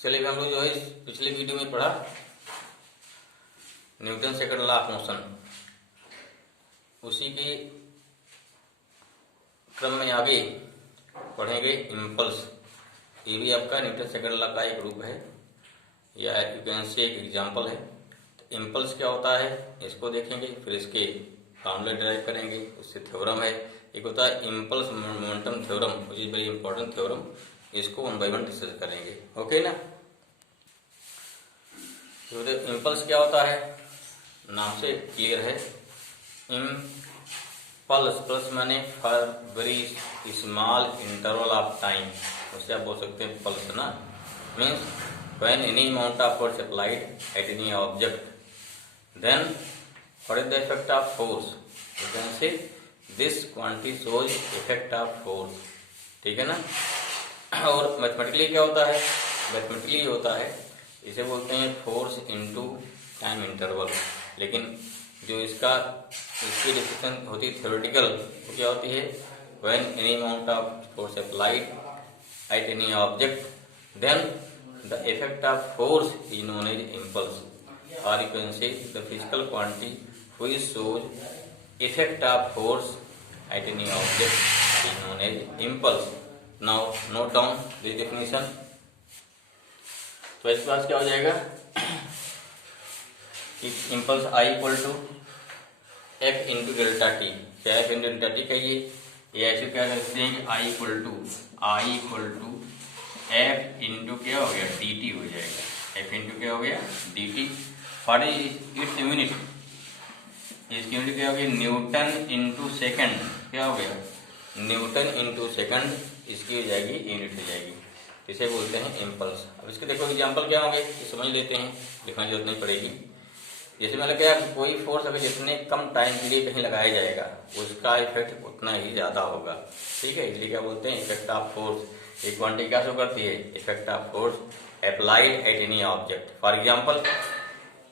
चलिए हम लोग जो है पिछले वीडियो में पढ़ा Newton second law of motion, उसी के क्रम में आगे पढ़ेंगे इम्पल्स। ये भी आपका न्यूटन सेकंड लॉ का एक रूप है या यू कैन से एक एग्जाम्पल है। तो इम्पल्स क्या होता है इसको देखेंगे, फिर इसके फॉर्मूले ड्राइव करेंगे, उससे थ्योरम है। एक होता है impulse momentum theorem, which is very important theorem. इसको 1 बाय 1 डिस्कस करेंगे, ओके ना। तो इम्पल्स क्या होता है, नाम से क्लियर है। इम्पल्स प्लस माने for very small interval of time, उससे आप बोल सकते हैं पल्स ना। Means when any amount of force applied at any object then what is the effect of force, you can say this quantity shows effect of force, ठीक है ना। और मैथमेटिकली क्या होता है, मैथमेटिकली होता है इसे बोलते हैं फोर्स इनटू टाइम इंटरवल। लेकिन जो इसकी डिफिनेशन होती है थ्योरेटिकल, वो क्या होती है, when any amount of force applied at any object then the effect of force is known as impulse, और you can say the physical quantity which shows effect of force at any object is known as impulse. Now note down this definition. तो इसके पास क्या हो जाएगा कि impulse I equal to F into delta t, चाहे F into delta t कहिए, या ऐसे क्या करते हैं कि आई इक्वल टू एफ इंटू क्या हो गया डी टी हो जाएगा। एफ इंटू क्या हो गया D T, for its unit, इसकी यूनिट क्या हो गया न्यूटन इंटू सेकेंड, क्या हो गया न्यूटन इंटू सेकेंड, इसकी हो जाएगी यूनिट हो जाएगी। इसे बोलते हैं इम्पल्स। अब इसके देखो एग्जाम्पल क्या होंगे ये समझ लेते हैं, लिखने की जरूरत नहीं पड़ेगी। जैसे मतलब क्या कोई फोर्स अगर जितने कम टाइम के लिए कहीं लगाया जाएगा उसका इफेक्ट उतना ही ज्यादा होगा, ठीक है। इसलिए क्या बोलते हैं इफेक्ट ऑफ फोर्स। एक क्वांटिटी क्या शो करती है effect of force applied at any object. For example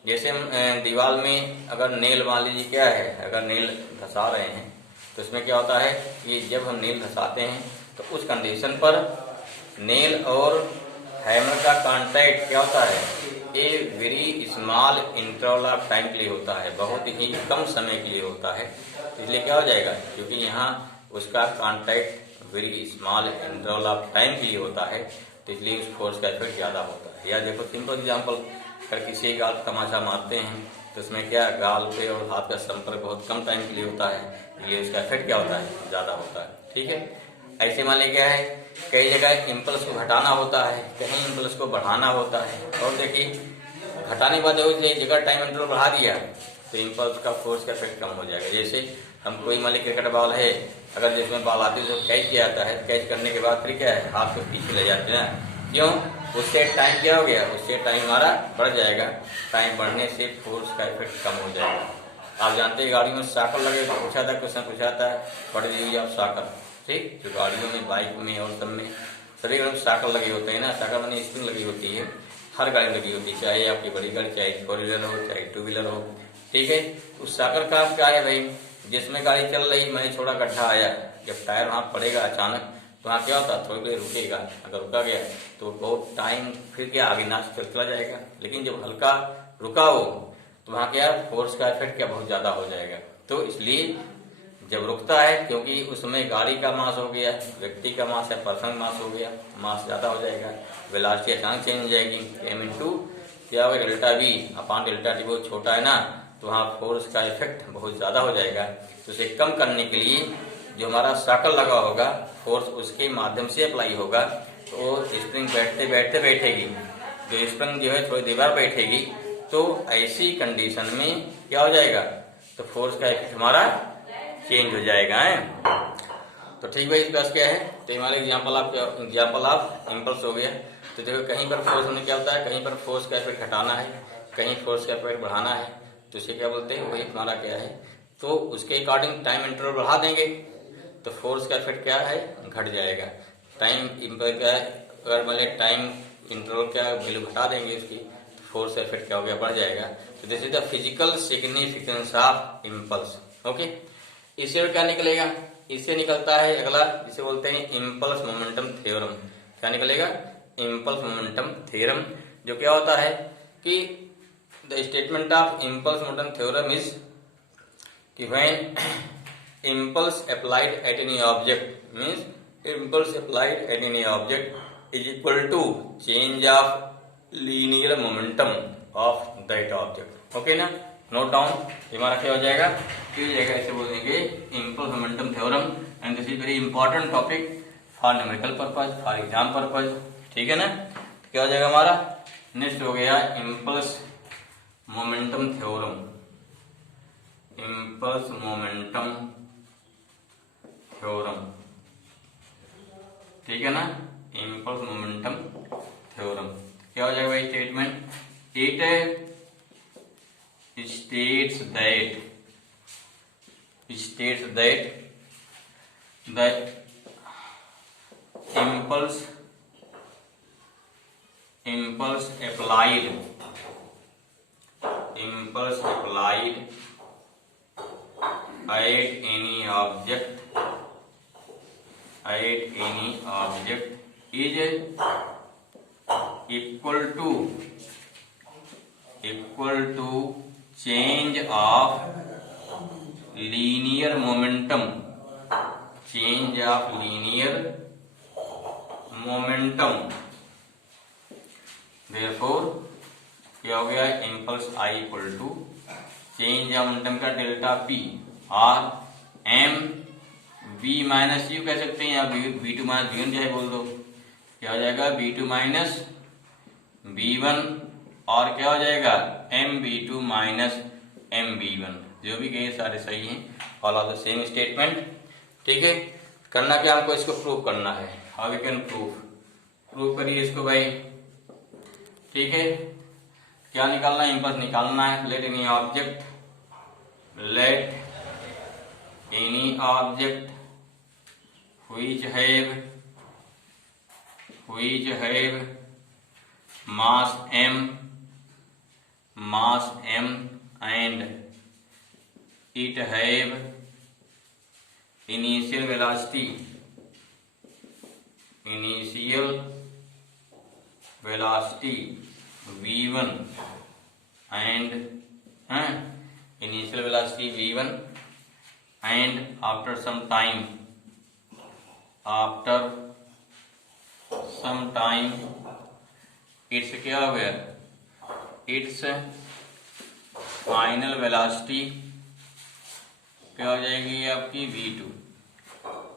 जैसे हम दीवार में अगर नेल मान लीजिए क्या है, अगर नेल धसा रहे हैं तो इसमें क्या होता है कि जब हम नेल धसाते हैं तो उस कंडीशन पर नेल और हैमर का कांटेक्ट क्या होता है a very small interval of time के लिए होता है, बहुत ही कम समय के लिए होता है। इसलिए क्या हो जाएगा, क्योंकि यहाँ उसका contact very small interval of time के लिए होता है, तो इसलिए उस फोर्स का इफेक्ट ज्यादा होता है। या देखो सिंपल एग्जाम्पल, अगर किसी गाल तमाचा मारते हैं तो उसमें क्या गाल पे और हाथ का संपर्क बहुत कम टाइम के लिए होता है, इसलिए उसका इफेक्ट क्या होता है ज्यादा होता है, ठीक है। ऐसे मान लीजिए क्या है कई जगह इम्पल्स को घटाना होता है, कहीं इम्पल्स को बढ़ाना होता है। और देखिए घटाने के बाद जगह टाइम इंटरवल बढ़ा दिया तो इम्पल्स का फोर्स का इफेक्ट कम हो जाएगा। जैसे हम कोई मान लीजिए क्रिकेट बॉल है, अगर जिसमें बॉल आती है तो कैच किया जाता है, कैच करने के बाद फिर क्या है हाथ को पीछे ले जाते हैं, क्यों, उससे टाइम क्या हो गया, उससे टाइम हमारा बढ़ जाएगा। टाइम बढ़ने से फोर्स का इफेक्ट कम हो जाएगा। आप जानते हैं गाड़ी में साकर लगे तो पूछा था, क्वेश्चन पूछा था व्हाट इज यूज ऑफ साकर, ठीक। जो गाड़ियों में बाइक में और सब में सभी गाड़ियों में साकर लगे होते हैं ना, साकर मैंने स्प्रिंग लगी होती है, हर गाड़ी में लगी होती है, चाहे आपकी बड़ी गाड़ी, चाहे 4 व्हीलर हो, चाहे 2 व्हीलर हो, ठीक है। उस साकर का क्या है भाई, जिसमें गाड़ी चल रही, मैंने छोटा गड्ढा आया, जब टायर वहां पड़ेगा अचानक तो वहाँ क्या होता थोड़ी देर रुकेगा, अगर रुका गया तो बहुत टाइम फिर क्या आगे नाच चला जाएगा। लेकिन जब हल्का रुका हो तो वहाँ क्या फोर्स का इफेक्ट क्या बहुत ज्यादा हो जाएगा। तो इसलिए जब रुकता है, क्योंकि उसमें गाड़ी का मास हो गया, व्यक्ति का मास है, पर्सन मास हो गया, मास ज्यादा हो जाएगा, वेलोसिटी अचानक चेंज हो जाएगी, एम इंटू क्या होगा delta we upon delta T, बहुत छोटा है ना, तो वहाँ फोर्स का इफेक्ट बहुत ज्यादा हो जाएगा। तो उसे कम करने के लिए जो हमारा साकर लगा होगा फोर्स उसके माध्यम से अप्लाई होगा, तो स्प्रिंग बैठते बैठते बैठेगी, जो स्प्रिंग जो है थोड़ी देर बाद बैठेगी, तो ऐसी कंडीशन में क्या हो जाएगा, तो फोर्स का इफेक्ट हमारा चेंज हो जाएगा है। तो ठीक है, इसके पास क्या है, तो हमारे एग्जाम्पल ऑफ इम्पल्स हो गया। तो देखो कहीं पर फोर्स में क्या होता है, कहीं पर फोर्स का इफेक्ट घटाना है, कहीं फोर्स का इफेक्ट बढ़ाना है, तो इसे क्या बोलते हैं, वही हमारा क्या है, तो उसके अकॉर्डिंग टाइम इंटरवल बढ़ा देंगे तो फोर्स का इफेक्ट क्या है घट जाएगा। टाइम का अगर मान लिया टाइम इंटरवल का वैल्यू घटा देंगे उसकी, तो फोर्स का इफेक्ट क्या हो गया बढ़ जाएगा। तो this is the physical significance of impulse, okay. इससे क्या निकलेगा, इससे निकलता है अगला जिसे बोलते हैं इम्पल्स मोमेंटम थ्योरम। क्या निकलेगा, इम्पल्स मोमेंटम थ्योरम, जो क्या होता है कि the statement of impulse momentum theorem is कि when impulse applied at any object means impulse applied at any object is equal to change of linear momentum of that object। Okay ना, note down. हमारा क्या हो जाएगा, ऐसे बोल देंगे impulse momentum theorem and this is very important topic for numerical purpose, for exam purpose, ठीक है ना। तो क्या हो जाएगा हमारा, नेक्स्ट हो गया impulse momentum theorem, impulse momentum theorem, ठीक है ना, इम्पल्स मोमेंटम थ्योरम। क्या हो जाएगा भाई statement, it states that the impulse applied at any object is equal to change of linear momentum, therefore क्या हो गया, impulse I equal to change of momentum का डेल्टा P और m v माइनस यू कह सकते हैं, या v2 minus v1 चाहे बोल दो। क्या हो जाएगा, v2 माइनस v1 और क्या हो जाएगा mv2 माइनस mv1, जो भी कहे सारे सही हैं, all are the same statement. ठीक है, करना क्या हमको, इसको प्रूव करना है। हाउ वी कैन प्रूव करिए इसको भाई। ठीक है, क्या निकालना है, इम्पल्स निकालना है। Let any object which have mass m and it have initial velocity v1 and after some time it's क्या हो गया, इट्स फाइनल वेलोसिटी क्या हो जाएगी आपकी v2।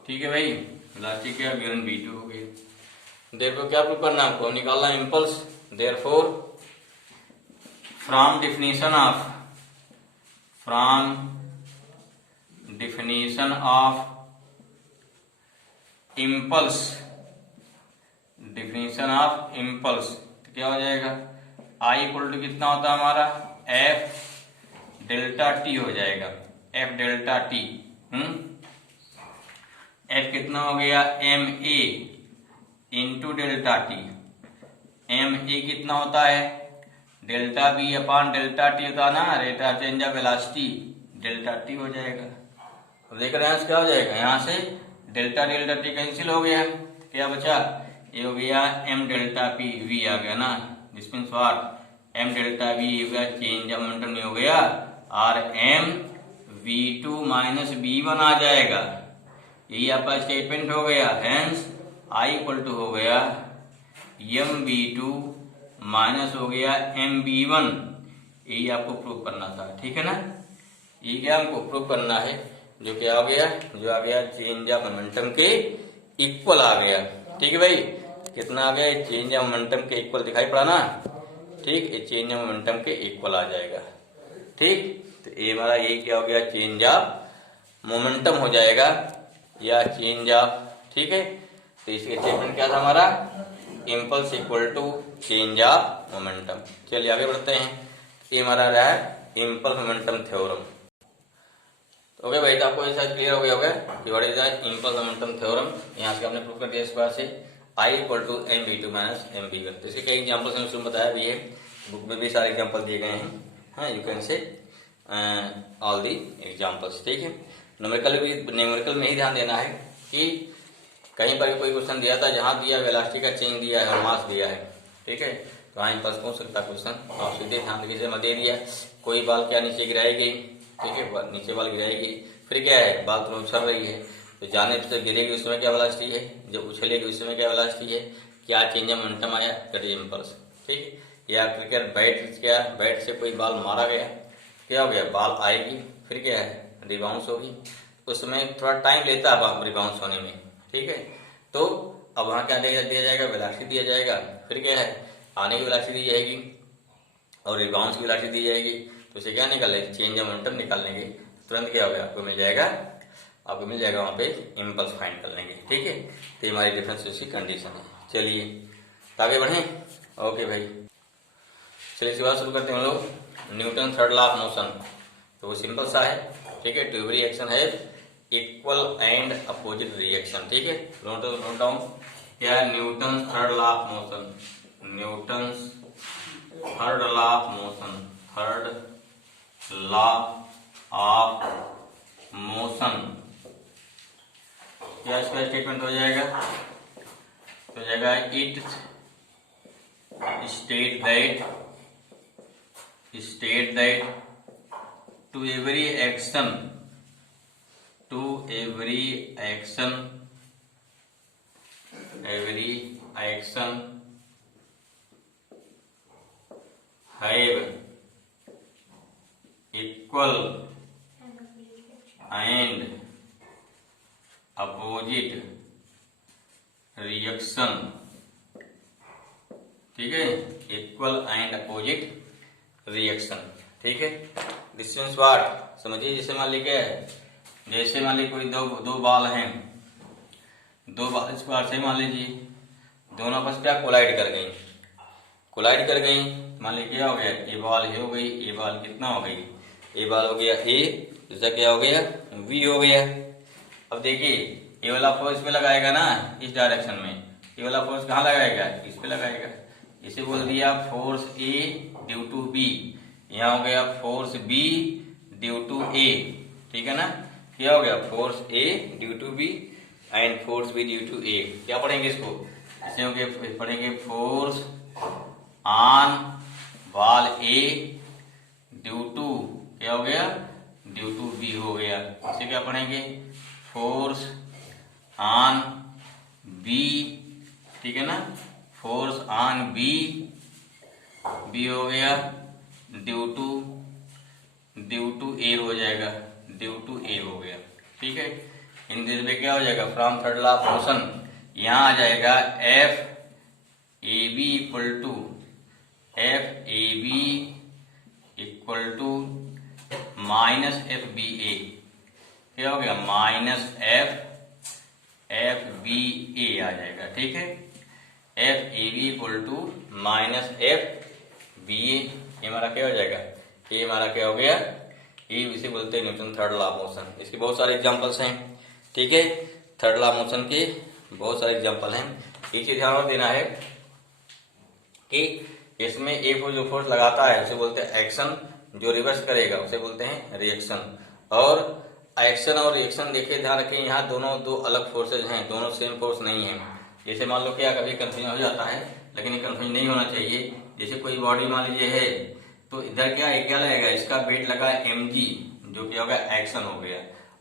ठीक है भाई, वेलोसिटी क्या v1 v2 हो गई। देयरफॉर क्या प्रूव करना है, आपको निकालना impulse. Therefore from definition of impulse तो क्या हो जाएगा, I इक्वल टू कितना होता है हमारा, F डेल्टा T हो जाएगा, F डेल्टा T। F कितना हो गया, ma into delta T। ma कितना होता है, delta B upon delta T होता है ना, rate of change of velocity delta T हो जाएगा। अब देख रहे हैं क्या हो जाएगा, यहाँ से डेल्टा T कैंसिल हो गया, क्या बचा, ये हो गया m डेल्टा P v आ गया ना, this means what, m delta v हो गया चेंज ऑफ मोमेंटम हो गया, और m v2 माइनस v1 आ जाएगा। यही आपका स्टेटमेंट हो गया। हेंस I इक्वल टू हो गया m v2 माइनस हो गया m v1। यही आपको प्रूव करना था। ठीक है ना, ये क्या हमको प्रूव करना है, जो क्या हो गया, जो आ गया चेंज ऑफ मोमेंटम के इक्वल आ गया। ठीक है भाई, कितना आ गया, चेंज ऑफ मोमेंटम के इक्वल दिखाई पड़ा ना। ठीक, ये चेंज ऑफ मोमेंटम के इक्वल आ जाएगा। ठीक, तो ये हमारा ये क्या हो गया, चेंज ऑफ मोमेंटम हो जाएगा या चेंज ऑफ। ठीक है, तो इसके स्टेटमेंट क्या था हमारा, impulse equal to change of momentum. चलिए आगे बढ़ते हैं। ये हमारा रहा है इम्पल्स मोमेंटम थ्योरम। ओके भाई, तो आपको ये शायद क्लियर हो गया होगा कि what is the impulse momentum theorem. यहाँ से आपने प्रूव कर दिया इस बात से I equal to mv2 minus mv1। तो इसके कई एग्जाम्पल्स हमने शुरू बताया भी है, बुक में भी सारे एग्जाम्पल दिए गए हैं। हाँ, यू कैन से ऑल दी एग्जाम्पल्स। ठीक है, न्यूमेरिकल में ही ध्यान देना है कि कहीं पर कोई क्वेश्चन दिया था जहां दिया वेलोसिटी का चेंज दिया है और मास दिया है, ठीक है, तो वहाँ पास पूछ सकता क्वेश्चन। और सीधे ध्यान देखिए जैसे दे दिया कोई बाल क्या नीचे गिराई गई, ठीक है, नीचे बाल गिराई गई, फिर क्या है बाल तुम्हें उछल रही है, तो जाने तो गिरेगी उस समय क्या वेलोसिटी है, जब उछलेगी उस समय क्या वेलोसिटी है, क्या चेंज मोमेंटम आया, गति इम्पल्स, ठीक है। या क्रिकेट बैट से कोई बाल मारा गया, क्या हो गया, बाल आएगी, फिर क्या है रिबाउंस होगी, उसमें थोड़ा टाइम लेता है रिबाउंस होने में, ठीक है। तो अब वहाँ क्या दिया जाएगा, वेलोसिटी दिया जाएगा, फिर क्या है आने की वेलोसिटी दी जाएगी और रिबाउंस की वेलोसिटी दी जाएगी, तो उसे क्या निकाले, चेंज ऑफ मोमेंटम निकालने के तुरंत क्या होगा, आपको मिल जाएगा वहाँ पे इम्पल्स फाइंड कर लेंगे, ठीक है। तो हमारी डिफरेंस की कंडीशन है। चलिए आगे बढ़े, ओके भाई, चलिए इसके बाद शुरू करते हैं हम लोग Newton third law of motion. तो वो सिंपल सा है, ठीक है, टू रिएक्शन है इक्वल एंड अपोजिट रिएक्शन, ठीक है। नोट डाउन क्या है, Newton third law of motion, Newton third law of motion, third law of motion, क्या इसका स्टेटमेंट हो जाएगा, तो जाएगा it state that to every action have equal and opposite reaction, ठीक है, इक्वल एंड अपोजिट रिएक्शन, ठीक है। दिस मीन्स व्हाट, समझिए, जैसे मान लीजिए कोई दो बाल हैं, दो बाल इस बार से मान लीजिए दोनों आपस क्या कोलाइड कर गई, मान लीजिए क्या हो गया, ए बाल हो गई, ए बाल कितना हो गई, ए बाल हो गया ए, दूसरा क्या हो गया बी हो गया। अब देखिए ये वाला फोर्स पे लगाएगा ना इस डायरेक्शन में, ये वाला फोर्स कहाँ लगाएगा, इस पे लगाएगा, इसे बोल दिया force A due to B, यहाँ हो गया force B due to A, ठीक है ना, क्या हो गया force A due to B and force B due to A. क्या पढ़ेंगे इसको, इसे हो गया पढ़ेंगे force on ball A due to क्या हो गया, ड्यू टू बी हो गया। इसे क्या पढ़ेंगे, फोर्स ऑन बी, ठीक है ना, फोर्स ऑन बी हो गया ड्यू टू ए हो जाएगा, ड्यू टू ए हो गया, ठीक है। इन दिस पे क्या हो जाएगा, from third law of motion यहाँ आ जाएगा F A B equal to minus F B A, क्या हो गया माइनस एफ बी ए आ जाएगा, ठीक है। F A B equal to minus F B A, ये हमारा क्या हो जाएगा, ये हमारा क्या हो गया, ये इसे बोलते हैं Newton third law of motion. इसके बहुत सारे एग्जांपल्स हैं, ठीक है, थर्ड लॉ ऑफ मोशन के बहुत सारे एग्जांपल हैं। एक चीज ध्यान देना है कि इसमें एक जो फोर्स लगाता है उसे बोलते हैं एक्शन, जो रिवर्स करेगा उसे बोलते हैं रिएक्शन। और एक्शन और रिएक्शन देखिए ध्यान रखें, यहाँ दोनों दो अलग फोर्सेज हैं, दोनों सेम फोर्स नहीं है। जैसे मान लो क्या कभी कंफ्यूजन हो जाता है, लेकिन ये कंफ्यूजन नहीं होना चाहिए। जैसे कोई बॉडी मान लीजिए है, तो इधर क्या लगेगा, इसका वेट लगा mg, जो क्या होगा एक्शन हो गया,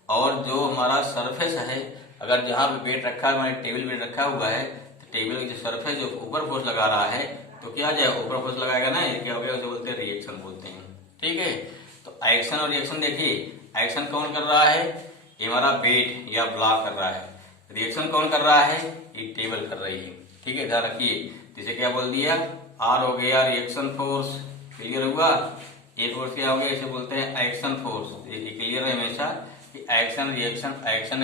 और जो हमारा सरफेस है, अगर जहाँ पे वेट रखा है, हमारे टेबल वेट रखा हुआ है, तो टेबल जो सरफेस जो ऊपर फोर्स लगा रहा है, तो क्या जाए ऊपर फोर्स लगाएगा ना, ये क्या हो गया, उसे बोलते हैं रिएक्शन बोलते हैं, ठीक है। तो एक्शन और रिएक्शन देखिए, एक्शन कौन कर रहा है, ये हमारा वेट या ब्लॉक कर रहा है, रिएक्शन कौन कर रहा है, ये टेबल कर रही है, ठीक है, ध्यान रखिए। जैसे क्या बोल दिया, आर हो गया रिएक्शन फोर्स, क्लियर हुआ, ये फोर्स क्या हो गया, इसे बोलते हैं एक्शन फोर्स। ये क्लियर है हमेशा कि action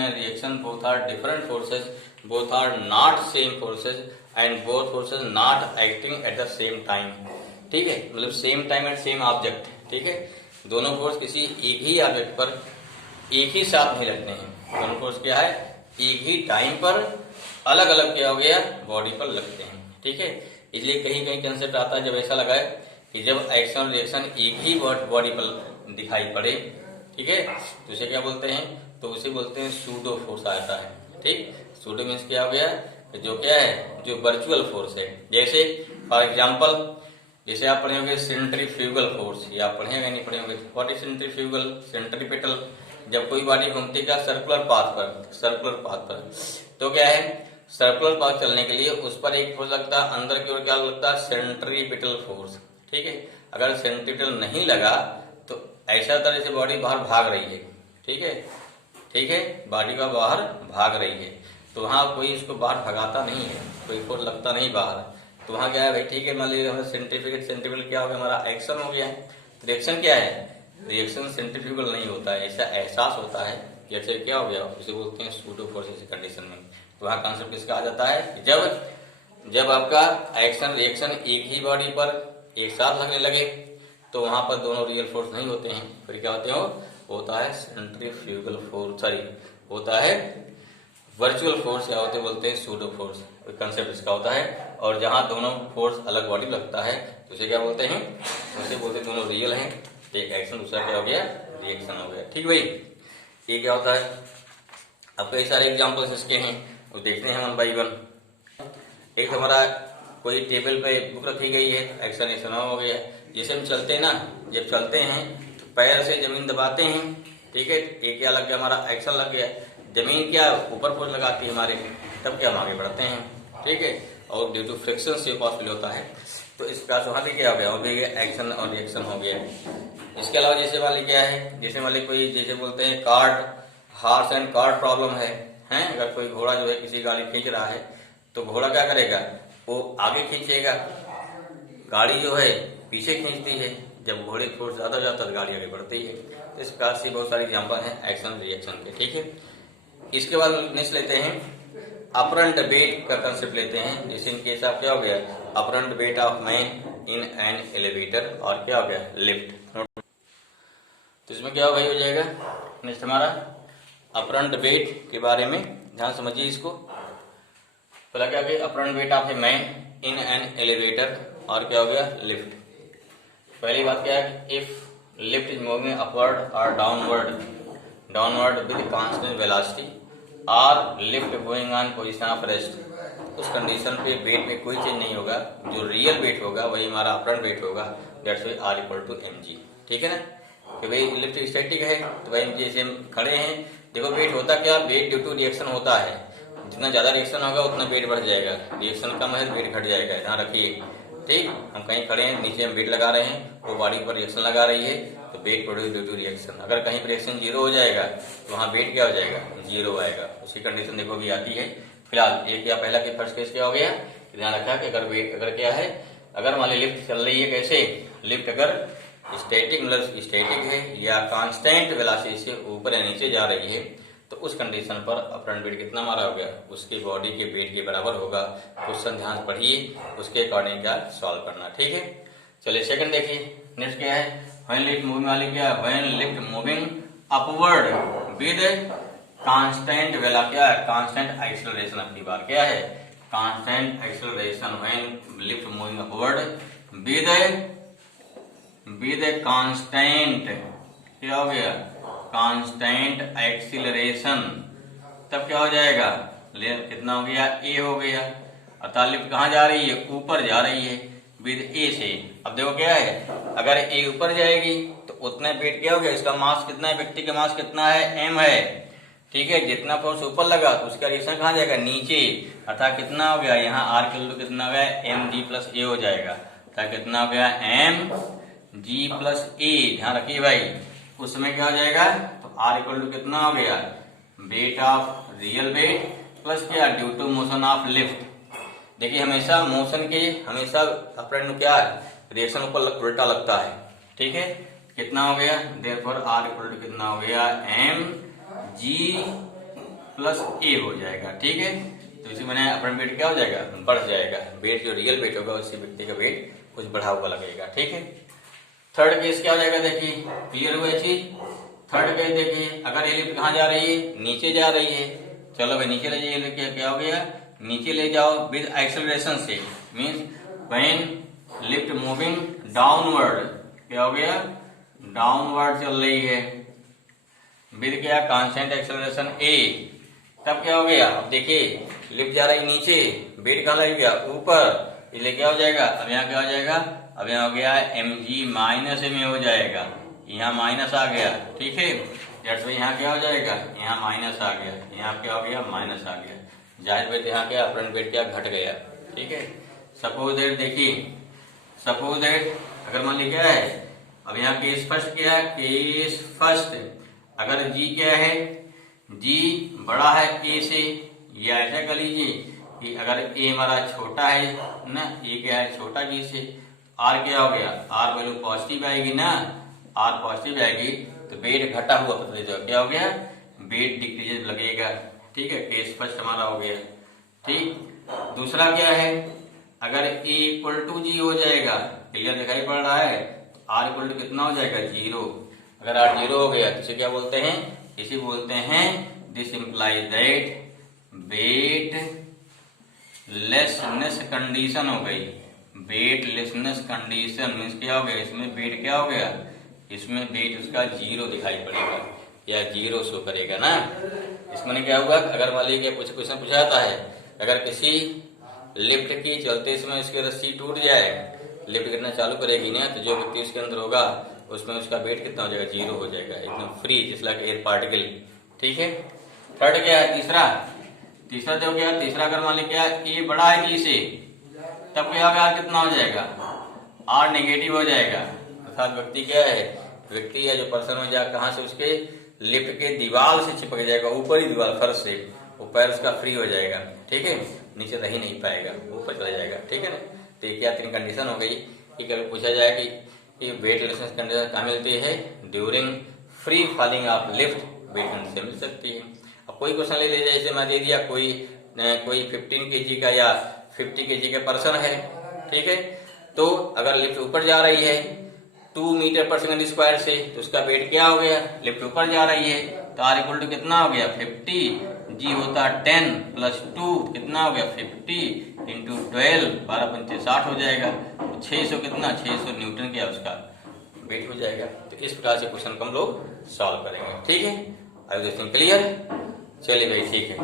and reaction both are different forces, both are not same forces and both forces not acting at the same time, ठीक है, मतलब same time at same object, ठीक है। दोनों फोर्स किसी एक ही ऑब्जेक्ट पर एक ही साथ नहीं लगते हैं, दोनों फोर्स क्या है, एक ही टाइम पर अलग अलग क्या हो गया बॉडी पर लगते हैं, ठीक है। इसलिए कहीं कहीं कंसेप्ट आता है जब ऐसा लगा है कि जब एक्शन और रिएक्शन एक ही बॉडी पर दिखाई पड़े, ठीक है, तो उसे क्या बोलते हैं, तो उसे बोलते हैं सूडो फोर्स आता है, ठीक, सूडो मीन्स क्या हो गया, जो क्या है, जो वर्चुअल फोर्स है। जैसे फॉर एग्जाम्पल, जैसे आप पढ़े होंगे सेंट्रीफ्यूगल फोर्स, या आप पढ़ेंगे नहीं पढ़े होंगे, व्हाट इज सेंट्रीफ्यूगल, सेंट्रीपिटल, जब कोई बॉडी घूमती है सर्कुलर पाथ पर, तो क्या है, सर्कुलर पाथ चलने के लिए उस पर एक फोर्स लगता है, अंदर की ओर क्या लगता है, सेंट्रीपिटल फोर्स। ठीक है, अगर सेंट्रीपिटल नहीं लगा तो ऐसा तरह से बॉडी बाहर भाग रही है। ठीक है, बॉडी का बाहर भाग रही है, तो वहां कोई इसको बाहर भगाता नहीं है, कोई फोर्स लगता नहीं बाहर, तो वहां क्या है भाई, ठीक है, मान लीजिए हमारा सेंट्रीपिटल क्या हो गया, हमारा एक्शन हो गया है। तो रिएक्शन क्या है, रिएक्शन सेंट्रीफ्यूगल नहीं होता है, ऐसा एहसास होता है कि अच्छा क्या हो गया, उसे बोलते हैं सूडो फोर्स ऐसी कंडीशन में। तो वहाँ कॉन्सेप्ट किसका आ जाता है कि जब आपका एक्शन रिएक्शन एक ही बॉडी पर एक साथ लगने लगे तो वहां पर दोनों रियल फोर्स नहीं होते हैं, फिर क्या होते हो, होता है सेंट्रीफ्यूगल फोर्स, होता है वर्चुअल फोर्स, या होते बोलते हैं सूडो फोर्स, कंसेप्ट इसका होता है। और जहां दोनों फोर्स अलग बॉडी लगता है तो उसे क्या बोलते हैं, उसे बोलते हैं दोनों रियल हैं, एक एक्शन दूसरा क्या हो गया, रिएक्शन हो गया। ठीक भाई, ये क्या होता है, अब कई सारे एग्जांपल्स इसके हैं, वो देखते हैं हम बाई वन। एक हमारा कोई टेबल पे बुक रखी गई है, एक्शन हो गया, जैसे हम चलते हैं ना, जब चलते हैं तो पैर से जमीन दबाते हैं, ठीक है, ये क्या लग गया, हमारा एक्शन लग गया, जमीन क्या ऊपर फोर्स लगाती है हमारे, तब क्या हम आगे बढ़ते हैं। ठीक है, और ड्यू टू फ्रिक्शन से पॉसिबल होता है, तो इस प्रकार से वहां भी क्या हो गया, वो भी एक्शन और रिएक्शन हो गया। इसके अलावा जैसे मान ली क्या है, जैसे मान ली कोई, जैसे बोलते हैं हार्स एंड कार्ट प्रॉब्लम है, अगर कोई घोड़ा जो है किसी गाड़ी खींच रहा है तो घोड़ा क्या करेगा, वो आगे खींचेगा, गाड़ी जो है पीछे खींचती है, जब घोड़े की फोर्स ज्यादा जाता है तो गाड़ी आगे बढ़ती है। तो इस प्रकार से बहुत सारे एग्जाम्पल हैं एक्शन रिएक्शन के। ठीक है, इसके बाद नेक्स्ट लेते हैं अपरंट वेट का कंसेप्ट लेते हैं। जैसे इनके साथ क्या हो गया, apparent weight of man in an elevator, और क्या हो गया, लिफ्ट। तो इसमें क्या हो जाएगा, नेक्स्ट हमारा अपरंट वेट के बारे में ध्यान समझिए इसको। पहला क्या हो गया, apparent weight of a man in an elevator, और क्या हो गया, लिफ्ट। पहली बात क्या है, if lift is moving upward और डाउनवर्ड विद कांस्टेंट वेलोसिटी और lift going on position of rest, उस कंडीशन पे वेट में कोई चेंज नहीं होगा, जो रियल वेट होगा वही हमारा अपरंट वेट होगा, that's why R equal to mg। ठीक है ना, कि भाई लिफ्ट स्टैटिक है तो भाई जैसे हम खड़े हैं, देखो वेट होता क्या, वेट ड्यू टू रिएक्शन होता है, जितना ज्यादा रिएक्शन होगा उतना वेट बढ़ जाएगा, रिएक्शन कम है वेट घट जाएगा, ध्यान रखिए। ठीक, हम कहीं खड़े हैं, नीचे हम वेट लगा रहे हैं, वो बॉडी पर रिएक्शन लगा रही है तो वेट बढ़ेगी ड्यू टू रिएक्शन। अगर कहीं पर रिएक्शन जीरो हो जाएगा तो वहाँ वेट क्या हो जाएगा, जीरो आएगा। उसी कंडीशन देखो भी आती है। फिलहाल एक या पहला के फर्स्ट केस क्या हो गया, ध्यान रखा कि अगर वेट अगर क्या है, अगर मान ली लिफ्ट चल रही है, कैसे लिफ्ट अगर स्टैटिक मतलब स्टैटिक है या कांस्टेंट वेलोसिटी से ऊपर या नीचे जा रही है तो उस कंडीशन पर अपरंट वेट कितना मारा हो गया, उसके बॉडी के वेट के बराबर होगा। क्वेश्चन ध्यान पढ़िए, उसके अकॉर्डिंग क्या सॉल्व करना। ठीक है, चलिए सेकंड देखिए, नेक्स्ट क्या है, व्हेन लिफ्ट मूविंग वाली क्या है, when lift moving upward with constant क्या है, कांस्टेंट एक्सेलरेशन। अपनी बार क्या है, constant acceleration, when lift moving upward with constant क्या हो गया, कांस्टेंट एक्सीलरेशन, तब क्या हो जाएगा, कितना हो गया, ए हो गया। अर्थात लिफ्ट कहाँ जा रही है, ऊपर जा रही है विद ए से। अब देखो क्या है, अगर ए ऊपर जाएगी तो उतने वेट क्या हो गया, इसका मास कितना है, व्यक्ति का मास कितना है, एम है। ठीक है, जितना फोर्स ऊपर लगा तो उसका रिएक्शन कहाँ जाएगा, नीचे। अर्थात कितना हो गया, यहाँ आर के लिए कितना हो गया, एम जी प्लस ए हो जाएगा। अर्थात कितना हो गया, एम जी प्लस ए। ध्यान रखिए भाई, उस समय क्या हो जाएगा, तो आर इक्वल टू कितना हो गया, weight of real weight plus क्या, due to motion of lift. देखिए हमेशा मोशन के हमेशा अपरंट क्या है, रिएक्शन ऊपर उल्टा लगता है। ठीक है, कितना हो गया, देयरफॉर आर इक्वल टू कितना हो गया, एम जी प्लस ए हो जाएगा। ठीक है, तो इसी मैंने अपरंट वेट क्या हो जाएगा, बढ़ जाएगा। वेट जो रियल वेट होगा उसी व्यक्ति का वेट कुछ बढ़ा हुआ लगेगा। ठीक है, थर्ड केस क्या हो जाएगा, देखिए क्लियर हुआ चीज। थर्ड केस देखिए, अगर ये लिफ्ट कहाँ जा रही है, नीचे जा रही है, चलो भाई नीचे ले जाइए, क्या हो गया, नीचे ले जाओ विद एक्सेलरेशन से, means when lift moving downward, क्या हो गया, डाउनवर्ड चल रही है विद क्या, कांस्टेंट एक्सेलरेशन ए, तब क्या हो गया, अब देखिए लिफ्ट जा रही नीचे, वेट कहाँ लगेगा ऊपर, इसलिए क्या हो जाएगा, अब यहाँ क्या हो जाएगा, अब यहाँ हो गया mg माइनस में हो जाएगा, यहाँ माइनस आ गया, ठीक है। जैसे यहाँ क्या हो जाएगा, यहाँ माइनस आ गया, यहाँ क्या हो गया माइनस आ गया, जाहिर वेट यहाँ क्या फ्रंट वेट क्या घट गया, ठीक है। सपोज दैट देखिए, सपोज दैट अगर मान ली क्या है, अब यहाँ केस फर्स्ट क्या है, केस फर्स्ट अगर g क्या है, g बड़ा है a से, या ऐसा कर लीजिए कि अगर a हमारा छोटा है ना, a क्या है छोटा g से, r क्या हो गया, r वैल्यू पॉजिटिव आएगी ना, r पॉजिटिव आएगी तो वेट घटा हुआ पता चलेगा, क्या हो गया वेट डिक्रीज लगेगा, ठीक है। केस फर्स्ट हमारा हो गया, ठीक। दूसरा क्या है, अगर a इक्वल टू जी हो जाएगा, क्लियर दिखाई पड़ रहा है, r इक्वल टू कितना हो जाएगा 0, अगर r 0 हो गया तो इसे क्या बोलते हैं, इसे बोलते हैं this implies that weightlessness condition हो गई, वेट लेसनेस कंडीशन मीन्स क्या हो गया, इसमें वेट क्या हो गया, इसमें वेट उसका 0 दिखाई पड़ेगा या 0 शो करेगा ना। इसमें क्या हुआ, अगर मान लीजिए कुछ क्वेश्चन पूछा जाता है, अगर किसी लिफ्ट की चलते समय उसकी रस्सी टूट जाए, लिफ्ट गिरना चालू करेगी ना, तो जो व्यक्ति उसके अंदर होगा उसमें उसका वेट कितना हो जाएगा 0 हो जाएगा, एकदम फ्री जैसे लाइक एयर पार्टिकल, ठीक है। थर्ड क्या है, तीसरा जो क्या, तीसरा अगर मान लीजिए क्या ए बड़ा है जी से, तब क्या होगा कितना हो जाएगा, आर नेगेटिव हो जाएगा, अर्थात व्यक्ति क्या है, व्यक्ति या जो पर्सन हो जाएगा कहाँ से, उसके लिफ्ट के दीवार से चिपक जाएगा, ऊपर ही दीवार फर्श से, वो पैर उसका फ्री हो जाएगा, ठीक है, नीचे रह ही नहीं पाएगा, ऊपर चला जाएगा, ठीक है ना। तो ये क्या 3 कंडीशन हो गई कि कभी पूछा जाए कि वेट लेसनेस कंडीशन कहाँ मिलती है, during free falling of lift, weight condition मिल सकती है। अब कोई क्वेश्चन ले लीजिए, जैसे मैं दे दिया कोई 15 kg का या 50 kg का पर्सन है, ठीक है, तो अगर लिफ्ट ऊपर जा रही है 2 मीटर पर सेकंड स्क्वायर से, तो उसका वेट क्या हो गया, लिफ्ट ऊपर जा रही है तो आर इक्वल टू कितना हो गया 50, जी होता 10 प्लस 2 कितना हो गया 50 इंटू 12, 12 पंचे 60 हो जाएगा, तो 600 कितना 600 न्यूटन क्या उसका वेट हो जाएगा। तो इस प्रकार से क्वेश्चन को हम लोग सॉल्व करेंगे, ठीक है। आर यू क्लियर, चलिए भाई ठीक है।